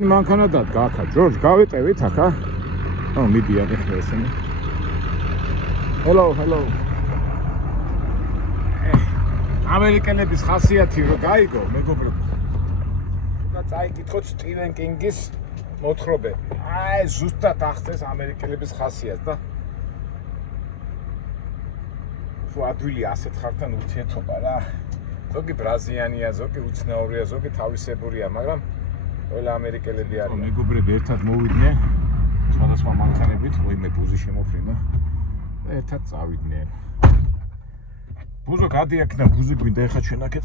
მანქანა დადგა, ჯორჯ, გავიტევით აქ, ო, მიდიან ახლა ესენი. Hello. ამერიკელების ხასიათი რო გაიგო, მეგობრებო. და წაიკითხოთ სტივენ კინგის მოთხრობები. აი, ზუსტად ახსენს ამერიკელების ხასიათს და თუ ადვილი ასეთ ხართან ურთიერთობა რა. ზოგი ბრაზიანია, ზოგი უცნაურია, ზოგი თავისებურია, მაგრამ ყველა ამერიკელები არის. მეგობრები ერთად მოვიდნენ სხვადასხვა მანქანებით, ვინმე ბუზი შემოფრინა და ერთად წავიდნენ. ბუზო გადიაქნა, ბუზი გვინდა ეხა ჩვენ აქეთ.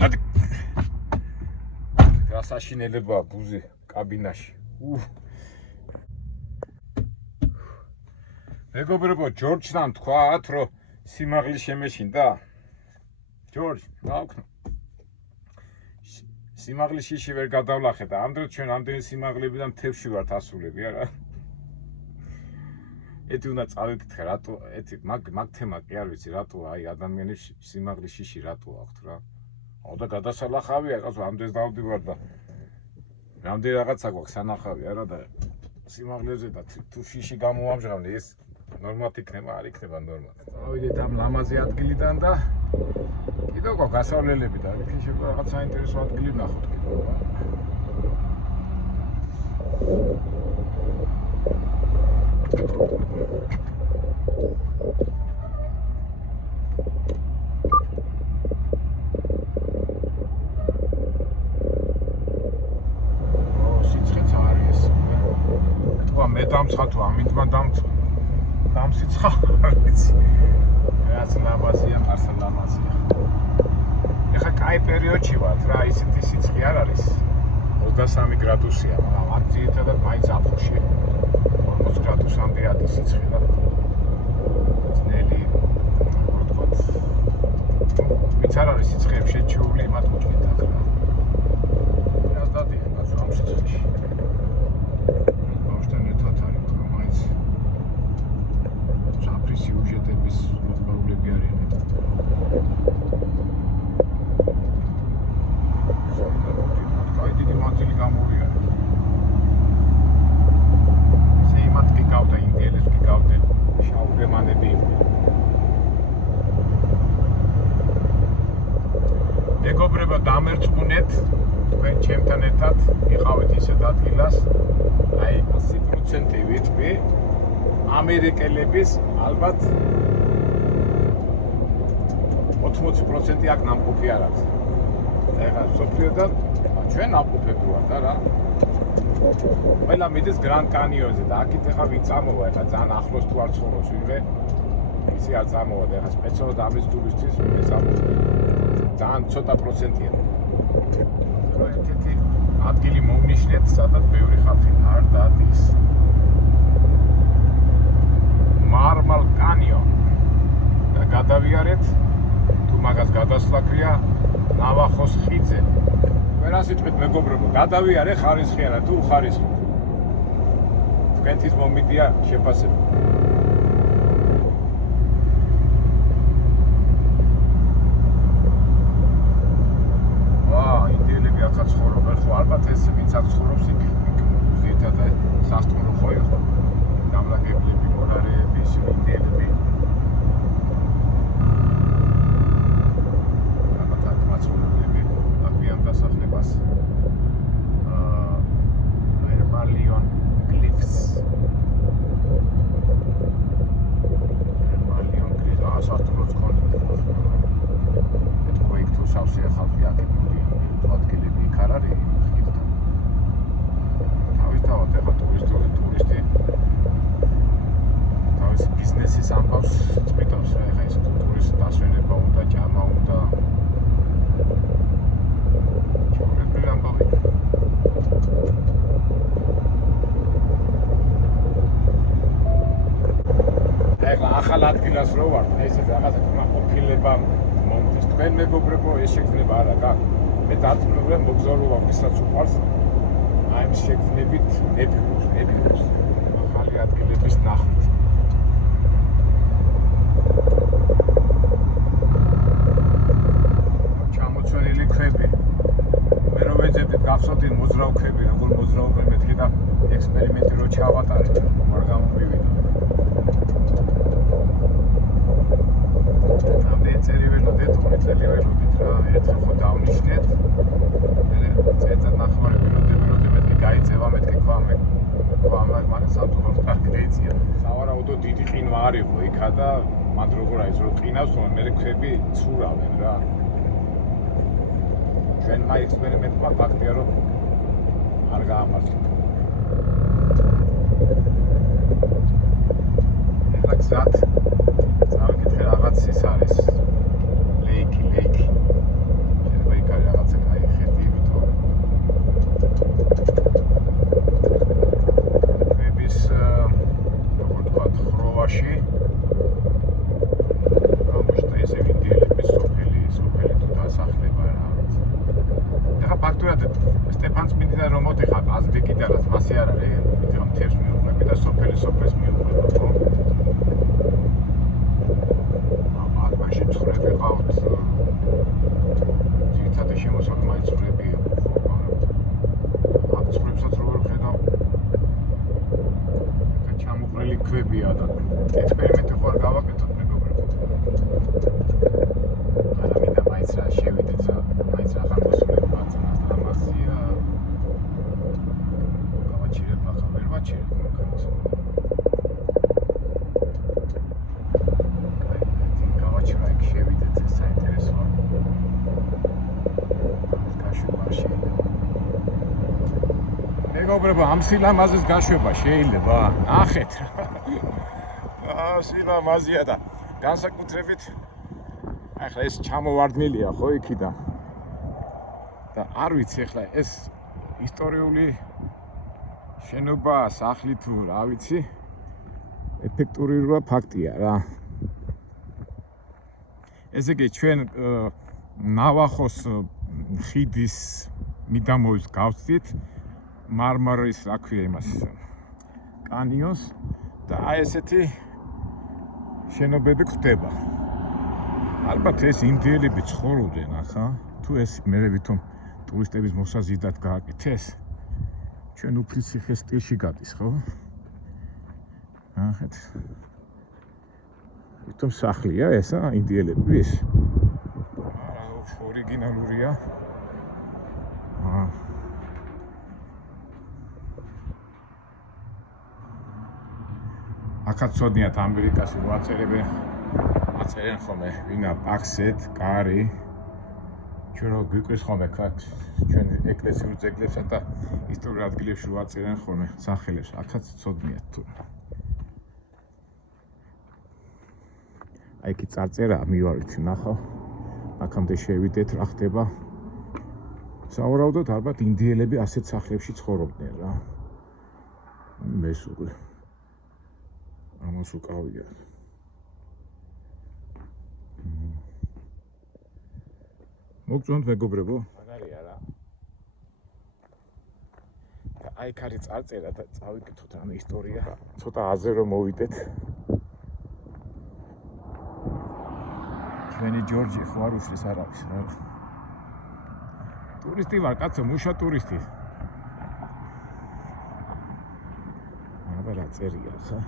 რა საშინელებაა ბუზი კაბინაში. მეგობრებო, ჯორჯთან თქვათ, რომ სიმაღლე შემეშინდა. ჯორჯ, რა ვქნა? სიმაღლე შიში ვერ გადავლახე და ამდროინდ ჩვენ ამდენი სიმაღლებიდან მთებში ვართ ასულები, არა? ეთი უნდა წავიკითხე, რატო ეთი მაგ თემა კი არ ვიცი, რატო აი ადამიანებს სიმაღლე შიში რატო აქვთ რა? აუ და გადასალახავია, რაღაც ამდენს დავდივარ და რამდენი რაღაცა გვაქვს სანახავი, არა და სიმაღლეზე და თუ შიში გამოამჟღავნე ეს ნორმად იქნება, არ იქნება ნორმად. წავიდეთ ამ ლამაზი ადგილიდან და კიდევ ყო გასავლელები და იქ შეიძლება რაღაც საინტერესო ადგილი ვნახოთ კიდევ რა. სიცხეც არის ეს. თქვა მე დამცხა თუ ამინდმა დამსიცხა არ ვიცი. რაც ლამაზია, მარსა ლამაზია. ეხლა კაი პერიოდში ვართ რა, ისეთი სიცხე არ არის. 23 გრადუსია, მაგრამ აქ ძირითადად მაინც აპრილში 40 გრადუსამდე არის სიცხე და ძნელი, როგორ ვთქვათ, ვინც არ არის სიცხეებში შეჩეული, მათ უჭირთ აქ რა. რას დადიან რაც ამ სიცხეში. ბავშვთან ერთად არის, მაგრამ მაინც საფრის სიუჟეტების მოყვარულები არიან. დიდი მანძილი გამოვიარე. ესე იმათ კი გავდა ინდიელებს კი გავდნენ შაურემანები იყვნენ. მეგობრებო, დამერწმუნეთ თქვენ ჩემთან ერთად იყავით ისეთ ადგილას, აი 100% ვიტყვი ამერიკელების ალბათ 80% აქ ნამყოფი არ არის. ეხლა სოფლიოდან ჩვენ ნამყოფები ვართ არა? ყველა მიდის გრან კანიონზე და აქეთ ეხლა ვინ წამოვა, ეხლა ძალიან ახლოს თუ არ ცხოვრობს ვინმე, ისე არ წამოვა და ეხლა სპეციალურად ამის გულისთვის ვინმე წამოვა. ძალიან ცოტა პროცენტია. რომ ერთ-ერთი ადგილი მოვნიშნეთ, სადაც ბევრი ხალხი არ დადის. მარმალ კანიონ და გადავიარეთ თუ მაგას გადასვლა ქვია ნავახოს ხიდზე. ვერას იტყვით მეგობრებო, გადავიარე ხარისხიანად თუ უხარისხით. თქვენთვის მომიდია შეფასება. ინდიელები აქაც ცხოვრობენ, ხო ალბათ ეს ვინც აქ ცხოვრობს იქ ზირთადად სასტუმრო ხო იყო. გამლაგებლები, მონარეები, ინდიელები. დასახლებას ერმალიონ კლიფს სასტუმროც ქონდა ეთქვა იქ თუ სავსეა ხალხი აქეთ მოდიან თუ ადგილები იქ არ არის ხიდთან თავისთავად ეხლა ტურისტი თავისი ბიზნესის ამბავს წვითავს რა ეხლა ეს ტურისტ დასვენება უნდა ჭამა უნდა ახალ ადგილას რო ვარ, ესეც რაღაცა კმაყოფილება მომდის. თქვენ მეგობრებო, ეს შეგრძნება არა გაქვთ. მე დაწუნებული მოგზაურობა ვისაც უყვარს, აი ამ შეგრძნებით ნებიღოს. ახალი ადგილების ნახვა. ჩამოწვენილი ქვები. მე რომ ვეძებდით გახსოვდით მოძრავ ქვები, როგორ მოძრაობენ მეთქი და ექსპერიმენტი რო ჩავატარეთ, არ გამომივიდა. ამდე წელი ველოდეთ, 2 წელი ველოდეთ რა, ერთხელ ხო დავნიშნეთ. წელიწად ნახევარი ველოდე, მეთქი გაიწევა, მეთქი ქვა მაგრამ სამწუხაროდ გაგეიწია. სავარაუდოდ დიდი ყინვა არ იყო იქა და მანდ როგორ არის რომ ყინავს, რომ მე ქვები ცურავენ რა. ჩვენმა ექსპერიმენტმა ფაქტია რომ არ გაამართლა. ეხლა გზად წავიკითხე რაღაც ის არის ლეიკი შეიძლება იქ არის რაღაცა კაი ხედი იმიტომ ქვების როგორ თქვა ხროვაში გამოჩნდა ესე ვიდეოების სოფელი თუ დასახლება რა ვიცი. ეხლა ფაქტურად სტეფანწმინდიდან რომ მოდიხარ აზბეკიდანაც მასე არ არის ეხლა მთებს მიუყვები და სოფელს მიუყვება ხო? შემცხრები ყავთ ძირითადად შემოსავლი მაინც ცხრები იყო ამ ცხრებსაც როგორ ხედავ ჩამოყრილი ქვებია და ექსპერიმენტი ხო არ გავაკეთოთ მეგობრებო არა მინდა მაინც რა შევიდეთ რა მაინც ახლა მოსულები ბაწნას და ამაზია გავაჩერებ ახლა ვერ ვაჩერებ მანქანას შევიდეთ ეს საინტერესოა. გაშვებაში. მეგობრებო, ამ სილამაზეს გაშვება შეიძლება. ნახეთ რა. სილამაზია და განსაკუთრებით ახლა ეს ჩამოვარდნილია ხო იქიდან. და არ ვიცი ახლა ეს ისტორიული შენობა, სახლი თუ რა ვიცი, ეფექტური რა ფაქტია რა. ესე იგი ჩვენ ნავახოს ხიდის მიდამოვის გავწვით მარმარის რა ქვია იმას კანიონს და აი ესეთი შენობები გვხვდება. ალბათ ეს ინდიელები ცხოვრობდნენ ახლა თუ ეს მე ვითომ ტურისტების მოსაზიდად გააკეთეს ჩვენ უფლისციხის სტილში გადის ხო? ნახეთ ვითომ სახლია ესა ინდიელების? არა, ორიგინალურია. აქაც ცოდნიათ ამერიკაში რო აწერენ ხოლმე ვინა პაქსეთ, კარი. ჩვენ რო გვიყვეს ხოლმე ქაც ჩვენ ეკლესიურ ძეგლებსა და ისტორიულ ადგილებში რო აწერენ ხოლმე სახელებს, აქაც ცოდნიათ თუ აი კი წარწერა მივარით ნახავ აქამდე შევიდეთ რა ხდება სავარაუდოდ ალბათ ინდიელები ასეთ სახლებში ცხოვრობდნენ რა მეს უკვე ამას უკავია მოგწონთ მეგობრებო მაგარია რა აი კარი წარწერა და წავიკითხოთ ამ ისტორია ცოტა აზე რომ მოვიდეთ ჩვენი ჯორჯი ხო არ უშლის არ არის რა ტურისტი ვარ კაცო მუშა ტურისტი აბა რა წერია ხა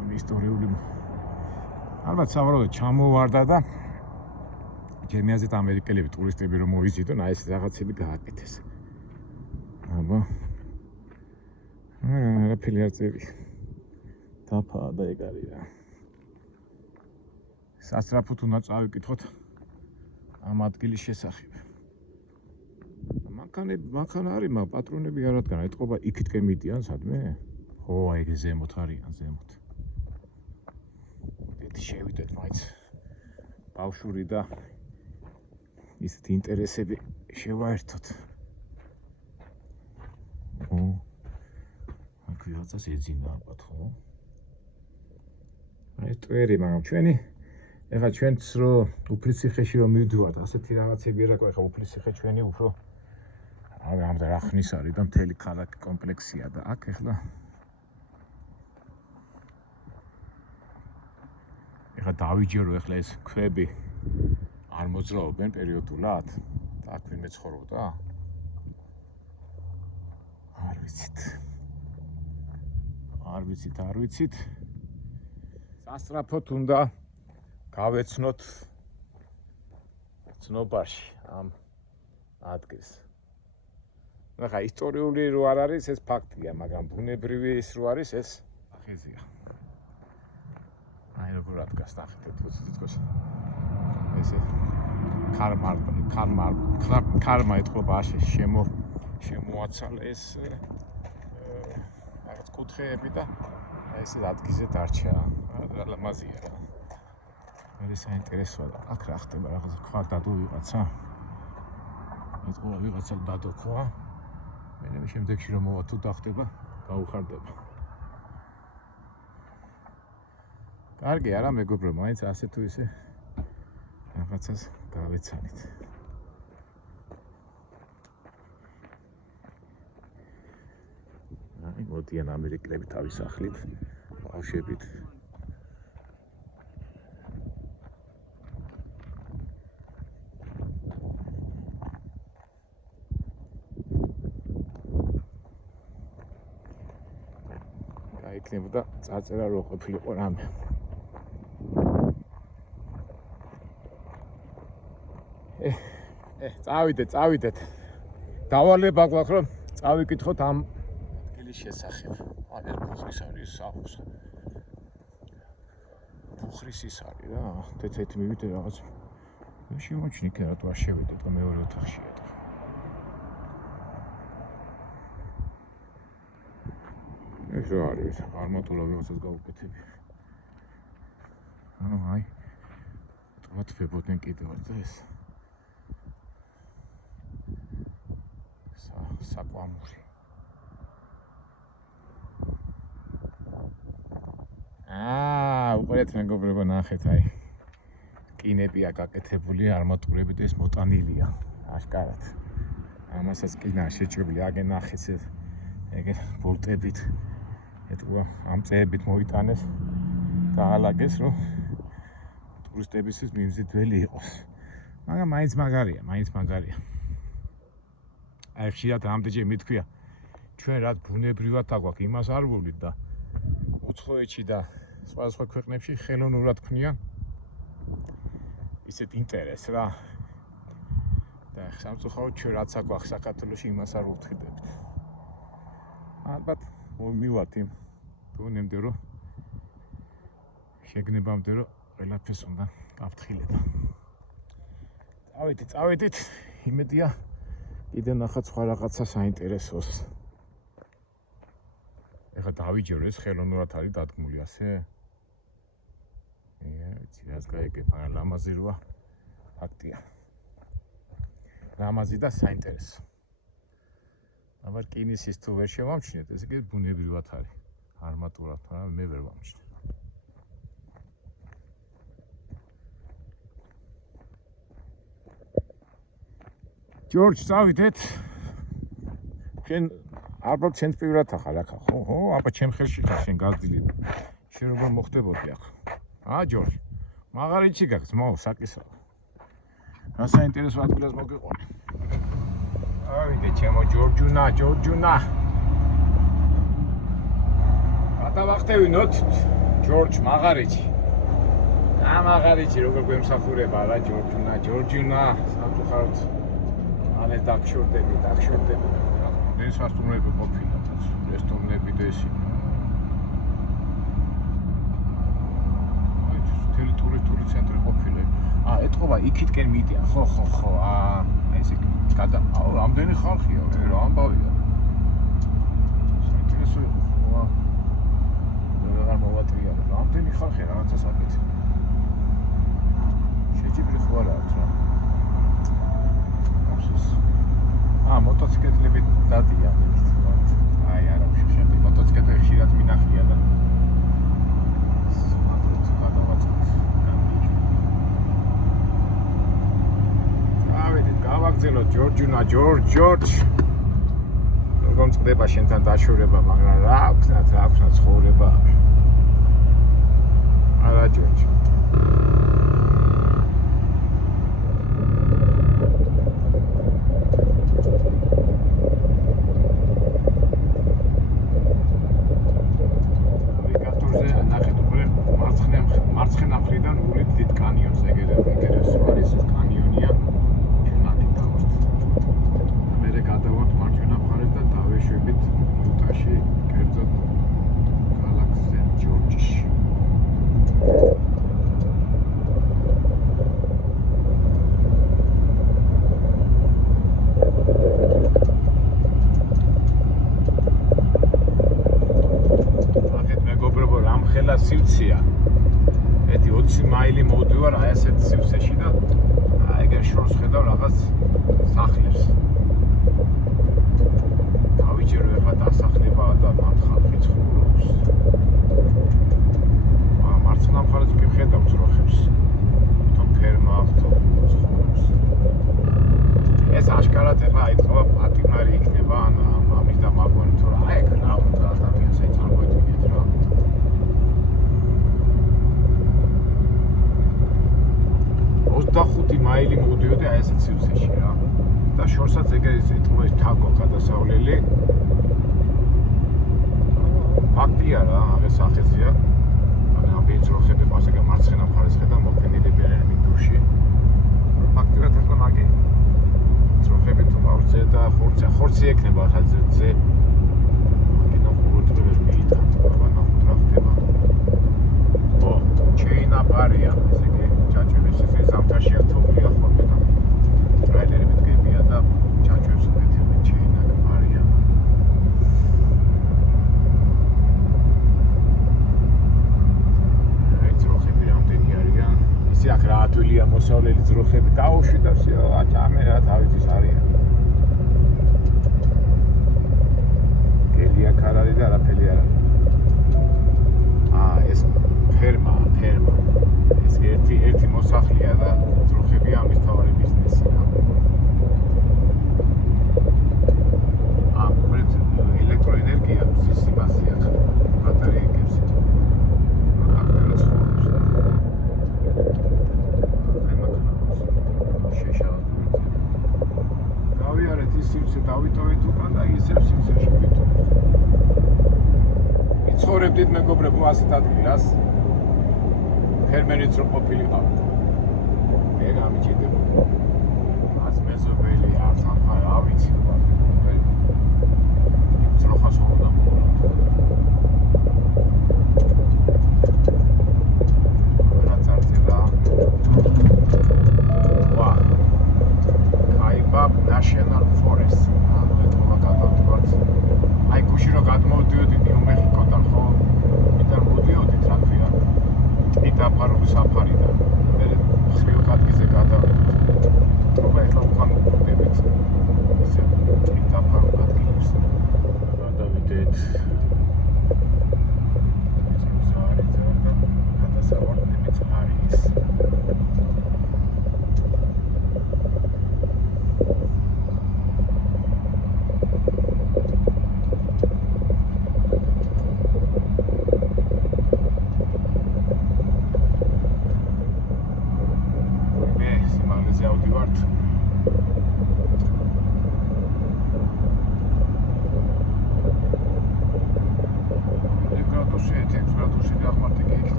ამ ისტორიული ალბათ სავარაუდოდ ჩამოვარდა და ჩემი აზრით ამერიკელები ტურისტები რომ მოიზიდონ აი ეს რაღაცები გააკეთეს აბა არაფერი არ წერია დაფაა და ეგ არის რა სასწრაფოდ უნდა წავიკითხოთ ამ ადგილის შესახებ. მანქანა არის, მაგრამ პატრონები არ რადგან ეთყობა იქითკენ მიდიან სადმე? ხო, აი ეგ ზემოთ არიან, ზემოთ. მოდით შევიდეთ მაინც ბავშვური და ისეთი ინტერესები შევაერთოთ. აქ ვიღაცას ეძინა ალბათ, ხო? აი ტვერი, მაგრამ ჩვენი ეხლა ჩვენც რო უფლისციხეში რომ მივდივართ, ასეთი რაღაცები რა ყო, ეხლა უფლისციხე ჩვენი უფრო ამ და რა ხნის არის და მთელი ქალაქი კომპლექსია და აქ ეხლა დავიჯერო ეხლა ეს ქვები არ მოძრაობენ პერიოდულად და აქ ვინმე ცხოვრობდა? არ ვიცით. სასწრაფოდ უნდა გავეცნოთ ცნობაში ამ ადგილს. ნახა, ისტორიული რო არ არის, ეს ფაქტია, მაგრამ ბუნებრივი ის რო არის, ეს ახიზია. აი როგორ ადგას ნახეთ თითქოს ესე ქარმა ეთქობა ასე შემოაცალე ეს რაღაც კუთხეები და ესე ადგილზე დარჩა. რა ლამაზია რა. მე საინტერესოა და აქ რა ხდება რაღაც ქვა დადო ვიღაცა. ეთქობა ვიღაცა დადო ქვა. მე შემდეგში რომ მოვა თუ დახტება, გაუხარდება. კარგი არა მეგობრებო, მაინც ასე თუ ისე რაღაცას გავეცანით. აი მოდიან ამერიკელები თავის ახლით, ბავშვებით. იქნებოდა წარწერა რო ყოფილიყო რამე. წავიდეთ. დავალება გვაქვს რომ წავიკითხოთ ამ ადგილის შესახებ. აი ეს ბუხრის არის სახუს. ბუხრის ის არის რა, თეთრ მივიდე რაღაც. მე შემოჩნი კი რატო არ შევიდეთ და მეორე ოთახში ეტყო. ეს რა არის? არმატურა ვიღაცას გაუკეთები. აი. თქვათ ვებოდნენ კიდევაც ეს. საკვამური. უყურეთ მეგობრებო, ნახეთ აი. კინებია გაკეთებული, არმატურები და ეს მოტანილია. აშკარად. ამასაც კინა შეჭრილი, აგენ ნახეთ ეს ეგ ბოლტებით. ეთქვა ამ წეებით მოიტანეს და ალაგეს რომ ტურისტებისთვის მიმზიდველი იყოს. მაგრამ მაინც მაგარია. აი ხშირად ამდენჯერ მithქვია ჩვენ რაც ბუნებრივად აგვაქვს იმას არ ვუვლით და უცხოეთში და სხვა ქვეყნებში ხელოვნურად ქმნიან ისეთ ინტერესს რა. და სამწუხაროდ ჩვენ რაც აგვაქვს საქართველოში იმას არ ვუთხილდებთ. ალბათ მივართ იმ დონემდე რომ შეგნებამდე რომ ყველაფერს უნდა გავთხილება. წავედით, იმედია კიდევ ნახოთ სხვა რაღაცა საინტერესოს. ეხლა დავიჯერო ეს ხელოვნურად არის დადგმული ასე. ვიცი რაც გაიგებ, მაგრამ ლამაზი როა ფაქტია. ლამაზი და საინტერესო. აბა კინის ის თუ ვერ შევამჩნიეთ, ესე იგი ბუნებრივად არის. არმატურად, მაგრამ მე ვერ ვამჩნევ. ჯორჯ, წავიდეთ. შენ ალბათ შენ პირველად ახალ აქ ხო? ხო, აბა ჩემ ხელში ხარ შენ გაზრდილი. შენ როგორ მოხდებოდი აქ? ჯორჯ. მაგარიჩი გაქვს, საკისო. რა საინტერესო ადგილას მოგიყვანე. ავიდე ჩემო ჯორჯუნა. გადავახტევინოთ ჯორჯ მაგარიჩი. მაგარიჩი როგორ გვემსახურება რა ჯორჯუნა. სამწუხაროდ ალე დაგშორდები. ეს სასტუმროები ყოფილა, რესტორნები და ესი. აი ეს ტურისტული ცენტრი ყოფილა. ეთყობა იქითკენ მიდიან. ხო. ესე რამდენი ხალხია, რა ამბავია. საინტერესო იყო. რა მოვატრიალე. რამდენი ხალხია რაღაცას აკეთებ. შეჯიბრი ხო არა აქვს რა. მოტოციკლები დადიან იქით. აი არა ვშენდი მოტოციკლები ხშირად მინახია და მაგრამ გადავაწყოთ. ავედით გავაგზავნოთ ჯორჯ. როგორ მწყდება შენთან დაშორება, მაგრამ რა აქვს ცხოვრება. არა ჯორჯ. მაილი მოვდივარ აი ასეთ სივრცეში და აი ეგ შორს ხედავ რაღაც სახლებს. დავიჯერო ეხლა დასახლებაა და მათ ხალხი ცხოვრობს. მარცხენა მხარეს კი ხედავ ძროხებს. თვითონ ფერმა ავტო ცხოვრობს. ეს აშკარად ეხლა აიწყება პატიმარი იქნება ან ამის და მაგვარი თუ რა ეგ რა უნდა ადამიანს აი წარმოედგინეთ რა. 25 მაილი მოვდიოდი აი ასეთ სივრცეში რა. და შორსაც ეგრე იტყვა ეს თაგო გადასავლელი. ფაქტია რა, ამას სახეზია. მაგრამ ბეძროხები პასეგა მარცხენა მხარეს ხედა მოქმედებიან მინდურში. ფაქტიურად ახლა მაგი ძროხები თუ მავრძე და ხორცი ექნება ხა ზე. მაგინო ხუროთები მიიტან, აბა ნახოთ რა ხდება. ო, ჩეინა პარია, ესე იგი ჩაჭვების ეს ზამთარში ერთობლია ხოლმე და ტრაილერები დგებიან და ჩაჭვებს უკეთებენ ჩეინა პარია. აი ძროხები რამდენი არიან? ისე აქ რა ათვლია მოსავლელი ძროხები დაუშვიდავს რა ჭამე რა თავის არიან. გელია ქარარი და არაფერი არ არის. ეს ფერმა. ეს ერთი მოსახლეა და ძროხები ამის თავარი ბიზნესი რა. უბრალოდ ელექტროენერგია მზის იმასია ხა ბატარეებს. გავიარეთ ის სივრცე დავიტოვეთ უკან და ისევ სივრცეში ვიტოვეთ. იცხოვრებდით მეგობრებო ასეთ ადგილას. ფერმერიც რო ყოფილიყავთ. მე გამიჭირდებოდა. ას მეზობელი არც ამხარ რა ვიცი რა. ძროხას ხონდა. რა წარწერა. ვა. Kaiba National Forest. ეთქვა გადავდივართ. აი გუში რო გადმოვდიოდი ნიუ-მექსიკოდან ხო? მიდან მოდიოდით რა ქვია. იტაფარო საფარიდან. მე ხრივ ადგილზე გადავდივართ. თქო ეხლა უკან ვხვდებით. ისე იტაფარო ადგილებს. გადავიდეთ. ზარი და გადასავარდები არის.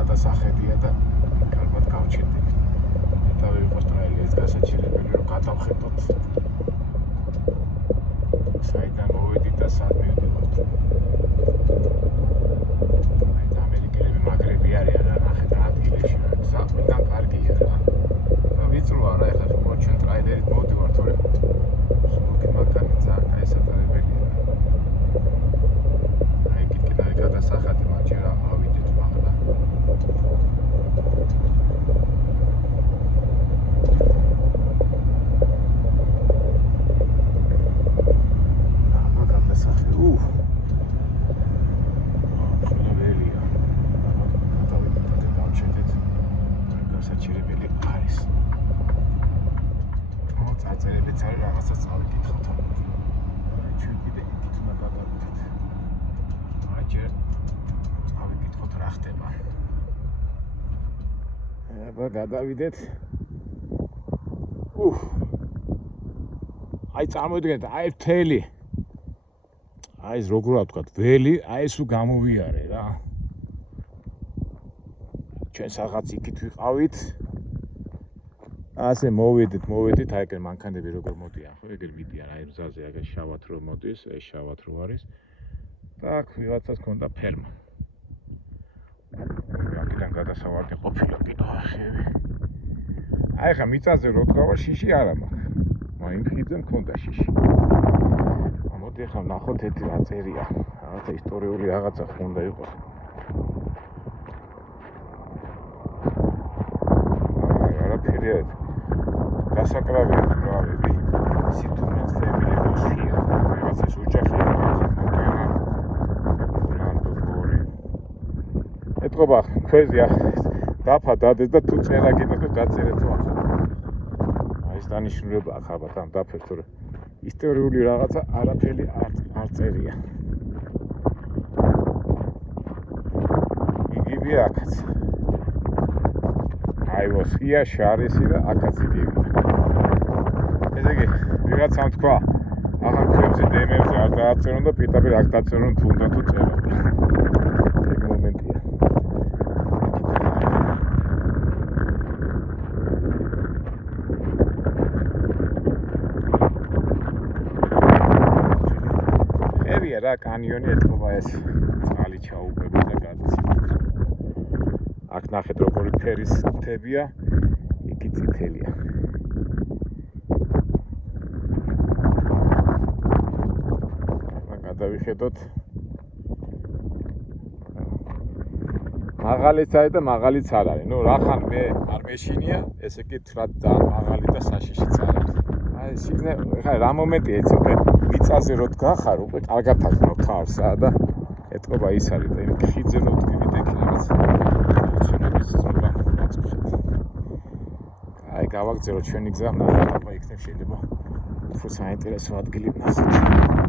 გადასახედია და კარგად გავჩერდებით. მეტავე იყოს ტრაილერის გასაჩერებელი რომ გადავხედოთ. საიდან მოვედით და სად მივდივართ. აი ამერიკელები მაგრები არიან რა ნახეთ ადგილებში რა. საქმიდან კარგია რა. და ვიწროა რა ეხლა უფრო ჩვენ ტრაილერით მოვდივართ თორე. სულკი მაგანი ძალიან კაი სატარებელია. აი კიდე გადასახადი მაჭირა ავიდეთ მაღლა. საჭირებელი არის. წარწერებიც არის რაღაცას წავიკითხოთ. ჩვენ კიდე იქით უნდა გადავიდეთ. ჯერ წავიკითხოთ რა ხდება. აბა გადავიდეთ. აი წარმოიდგინეთ, აი მთელი აი ეს როგორ ვთქვათ, ველი, აი ეს გამოვიარე რა. ჩვენ რაღაც იქით ვიყავით. ასე მოვედით, აი ეგ მანქანები როგორ მოდიან, ხო, ეგ ვიდიან, აი მზაზე აგერ შავად რო მოდის, ეს შავად რო არის. და აქ ვიღაცას ქონდა ფერმა. აქედან გადასავალი ყოფილა კიდე ახევი. აი ხა მიწაზე რო დგავა შიში არა მაქვს. იმ ხიდზე მქონდა შიში. მოდი ახლა ნახოთ ერთი რა წერია. რაღაცა ისტორიული რაღაცა ხონდა იყოს. არაფერი. დასაკრავია გრავები. სიტუმენს ფემილი ბოსია. რაღაცა ოჯახია. მოკენა. ლანდო გორი. ეთყობა ქვეზია. დაფა დადეს და თუ წერა კიდე დაწერეთო ახლა. ეს დანიშნულება ახლა ბატონ დაფეს თორე ისტორიული რაღაცა არაფერი არ წერია. იგივე აქაც. აი ვოსია შარისი და აქაც იგივე. ესე იგი ვიღაცამ თქვა ახლა ქვებზე დემებზე არ დააწერონ და პირდაპირ აქ დაწერონ თუ უნდა თუ წერო. ეგ მომენტია. რა კანიონი ეთყობა ეს წყალი ჩაუყვება და გადის. აქ ნახეთ როგორი ფერის მთებია, იგი წითელია. გადავიხედოთ. მაღალიც არის და მაღალიც არ არის. ნუ რახან მე არ მეშინია, ესე კი თრად ძალიან მაღალი და საშიშიც არ არის. აი შიგნე ხა რა მომენტია ეცე მიწაზე რო დგახარ უკვე კარგად აღნო თარსა და ეთყობა ის არის და იმ ხიდზე რო დგივით ეგ რაღაც ფუნქციონების ზრდა დაწყეთ. აი გავაგზავნოთ ჩვენი გზა ნახოთ აბა იქნებ შეიძლება უფრო საინტერესო ადგილი ნახოთ.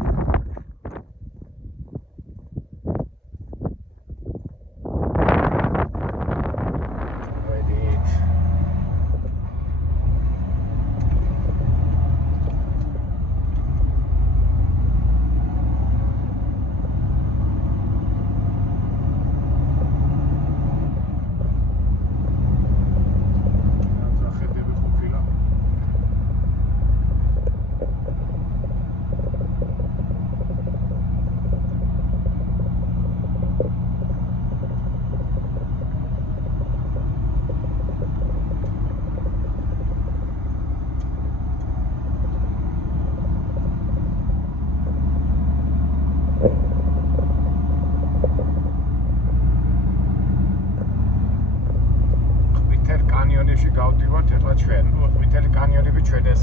გავდივართ ეხლა ჩვენ. ყვითელი კანიონები ჩვენ ეს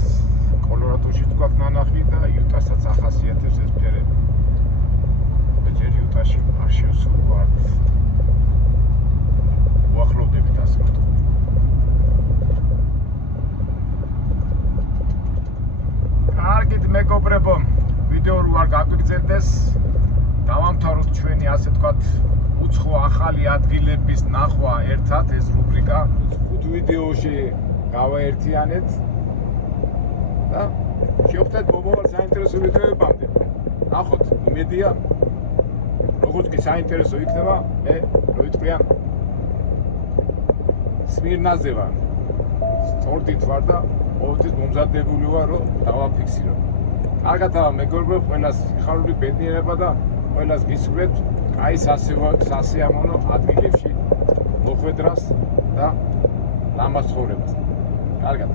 კოლორადოშიც გვაქვს ნანახი და იუტასაც ახასიათებს ეს ფერები. ჯერ იუტაში არ შევსვათ. უახლოვდებით ასე ვთქვათ. კარგით მეგობრებო, ვიდეო რო არ გაგვიგზელდეს, დავამთავროთ ჩვენი ასე ვთქვათ უცხო ახალი ადგილების ნახვა ერთად ეს რუბრიკა. 5 ვიდეოში გავაერთიანეთ და შევხვდეთ მომავალ საინტერესო ვიდეოებამდე. ნახოთ, იმედია როგორც კი საინტერესო იქნება, მე როიტყვიან სმირნაზე ვარ. სწორდით ვარ და ყოველთვის მომზადებული ვარ, რომ დავაფიქსირო. კარგადაა მეგობრებო, ყველას სიხარული ბედნიერება და ყველას გისურვებთ კაი სასიამოვნო ადგილებში მოხვედრას და ლამაზ ცხოვრებას. კარგად.